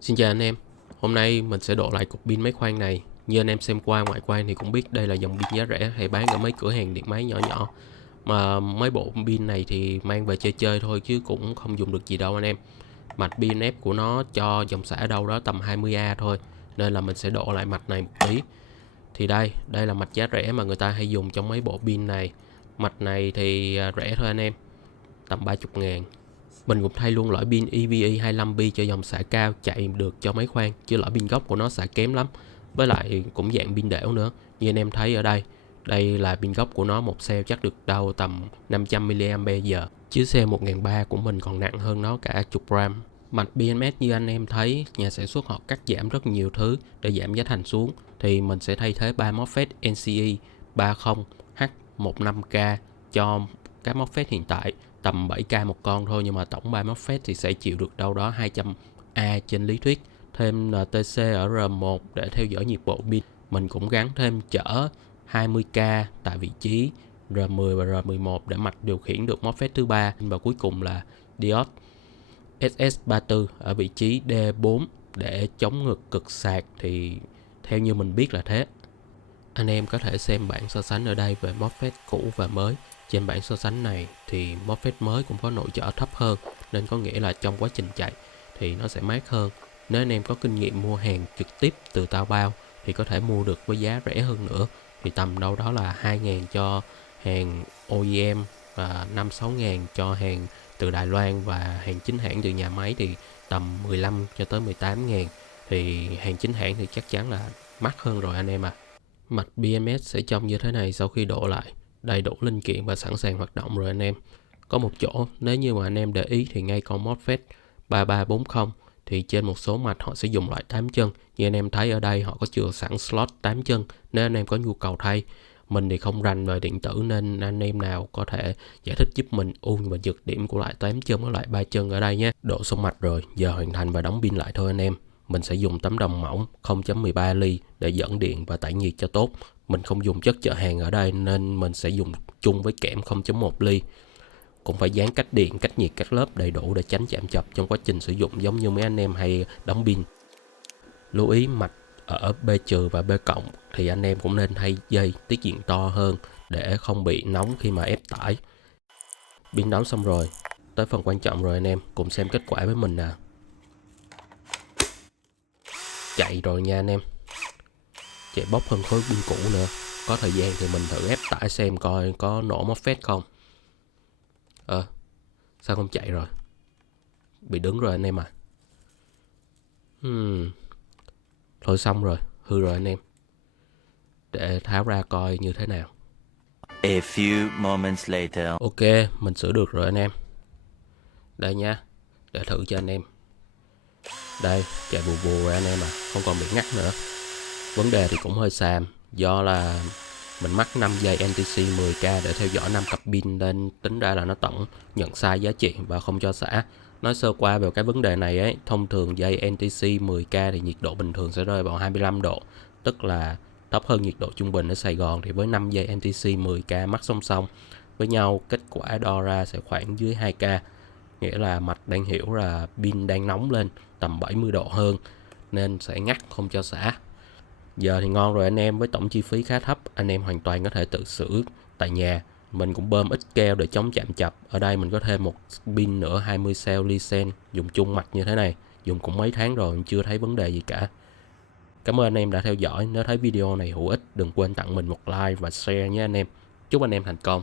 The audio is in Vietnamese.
Xin chào anh em, hôm nay mình sẽ độ lại cục pin máy khoan này. Như anh em xem qua ngoại quan thì cũng biết đây là dòng pin giá rẻ hay bán ở mấy cửa hàng điện máy nhỏ nhỏ. Mà mấy bộ pin này thì mang về chơi chơi thôi chứ cũng không dùng được gì đâu anh em. Mạch pin ép của nó cho dòng xả đâu đó tầm 20A thôi, nên là mình sẽ độ lại mạch này một tí. Thì đây là mạch giá rẻ mà người ta hay dùng trong mấy bộ pin này. Mạch này thì rẻ thôi anh em, tầm 30 ngàn. Mình cũng thay luôn lõi pin EVE 25V cho dòng xả cao chạy được cho máy khoan, chứ lõi pin gốc của nó xả kém lắm. Với lại cũng dạng pin đẻo nữa. Như anh em thấy ở đây, đây là pin gốc của nó, một cell chắc được đâu tầm 500mAh, chứ cell 1300 của mình còn nặng hơn nó cả chục gram. Mạch BMS như anh em thấy, nhà sản xuất họ cắt giảm rất nhiều thứ để giảm giá thành xuống. Thì mình sẽ thay thế 3 MOSFET NCE 30H15K cho các MOSFET hiện tại, tầm 7K một con thôi, nhưng mà tổng 3 MOSFET thì sẽ chịu được đâu đó 200A trên lý thuyết. Thêm NTC ở R1 để theo dõi nhiệt độ pin. Mình cũng gắn thêm chở 20K tại vị trí R10 và R11 để mạch điều khiển được MOSFET thứ ba. Và cuối cùng là diode SS34 ở vị trí D4 để chống ngược cực sạc, thì theo như mình biết là thế. Anh em có thể xem bảng so sánh ở đây về MOSFET cũ và mới. Trên bảng so sánh này thì MOSFET mới cũng có nội chở thấp hơn, nên có nghĩa là trong quá trình chạy thì nó sẽ mát hơn. Nếu anh em có kinh nghiệm mua hàng trực tiếp từ tao bao thì có thể mua được với giá rẻ hơn nữa, thì tầm đâu đó là 2.000 cho hàng OEM và 5-6.000 cho hàng từ Đài Loan, và hàng chính hãng từ nhà máy thì tầm 15 cho tới 18.000. Thì hàng chính hãng thì chắc chắn là mắc hơn rồi anh em à. Mạch BMS sẽ trông như thế này sau khi đổ lại, đầy đủ linh kiện và sẵn sàng hoạt động rồi anh em. Có một chỗ, nếu như mà anh em để ý thì ngay con MOSFET 3340 thì trên một số mạch họ sẽ dùng loại 8 chân. Như anh em thấy ở đây họ có chừa sẵn slot 8 chân nếu anh em có nhu cầu thay. Mình thì không rành về điện tử nên anh em nào có thể giải thích giúp mình ưu và nhược điểm của loại 8 chân với loại 3 chân ở đây nhé. Đổ xong mạch rồi, giờ hoàn thành và đóng pin lại thôi anh em. Mình sẽ dùng tấm đồng mỏng 0.13 ly để dẫn điện và tản nhiệt cho tốt. Mình không dùng chất chợ hàng ở đây nên mình sẽ dùng chung với kẽm 0.1 ly. Cũng phải dán cách điện, cách nhiệt các lớp đầy đủ để tránh chạm chập trong quá trình sử dụng, giống như mấy anh em hay đóng pin. Lưu ý mạch ở B trừ và B cộng thì anh em cũng nên thay dây tiết diện to hơn để không bị nóng khi mà ép tải. Pin đóng xong rồi, tới phần quan trọng rồi anh em, cùng xem kết quả với mình nè. Chạy rồi nha anh em, chạy bốc hơn khối pin cũ nữa. Có thời gian thì mình thử ép tải xem coi có nổ MOSFET không. Sao không chạy rồi? Bị đứng rồi anh em à. Thôi xong rồi, hư rồi anh em. Để tháo ra coi như thế nào. A few moments later. Ok, mình sửa được rồi anh em. Đây nha, để thử cho anh em. Đây, chạy bù bù rồi anh em à, không còn bị ngắt nữa. Vấn đề thì cũng hơi xàm, do là mình mắc 5 dây NTC 10K để theo dõi 5 cặp pin, nên tính ra là nó tổng nhận sai giá trị và không cho xả. Nói sơ qua về cái vấn đề này ấy, thông thường dây NTC 10K thì nhiệt độ bình thường sẽ rơi vào 25 độ, tức là thấp hơn nhiệt độ trung bình ở Sài Gòn. Thì với 5 dây NTC 10K mắc song song với nhau, kết quả đo ra sẽ khoảng dưới 2K, nghĩa là mạch đang hiểu là pin đang nóng lên tầm 70 độ hơn nên sẽ ngắt không cho xả. Giờ thì ngon rồi anh em, với tổng chi phí khá thấp, anh em hoàn toàn có thể tự sửa tại nhà. Mình cũng bơm ít keo để chống chạm chập. Ở đây mình có thêm một pin nữa 20 cell Li-Cen dùng chung mạch như thế này, dùng cũng mấy tháng rồi chưa thấy vấn đề gì cả. Cảm ơn anh em đã theo dõi. Nếu thấy video này hữu ích, đừng quên tặng mình một like và share nhé anh em. Chúc anh em thành công.